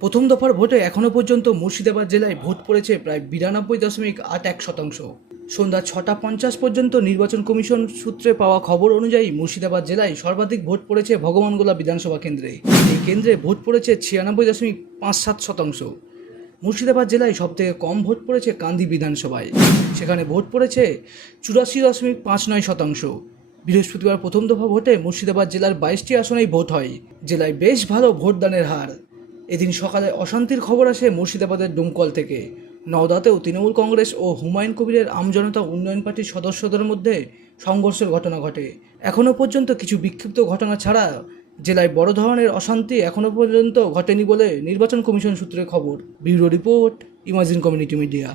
প্রথম দফার ভোটে এখনও পর্যন্ত মুর্শিদাবাদ জেলায় ভোট পড়েছে প্রায় 92.81%। সন্ধ্যা 6:50 পর্যন্ত নির্বাচন কমিশন সূত্রে পাওয়া খবর অনুযায়ী মুর্শিদাবাদ জেলায় সর্বাধিক ভোট পড়েছে ভগবানগোলা বিধানসভা কেন্দ্রে। এই কেন্দ্রে ভোট পড়েছে 96.57%। মুর্শিদাবাদ জেলায় সবথেকে কম ভোট পড়েছে কান্দি বিধানসভায়, সেখানে ভোট পড়েছে 84.59%। বৃহস্পতিবার প্রথম দফা ভোটে মুর্শিদাবাদ জেলার 22টি আসনেই ভোট হয়। জেলায় বেশ ভালো ভোটদানের হার। এদিন সকালে অশান্তির খবর আসে মুর্শিদাবাদের ডুমকল থেকে। নওদাতেও তৃণমূল কংগ্রেস ও হুমায়ুন কবিরের আমজনতা উন্নয়ন পার্টির সদস্যদের মধ্যে সংঘর্ষের ঘটনা ঘটে। এখনও পর্যন্ত কিছু বিক্ষিপ্ত ঘটনা ছাড়া জেলায় বড় ধরনের অশান্তি এখনও পর্যন্ত ঘটেনি বলে নির্বাচন কমিশন সূত্রে খবর। Bureau report, imagine community media.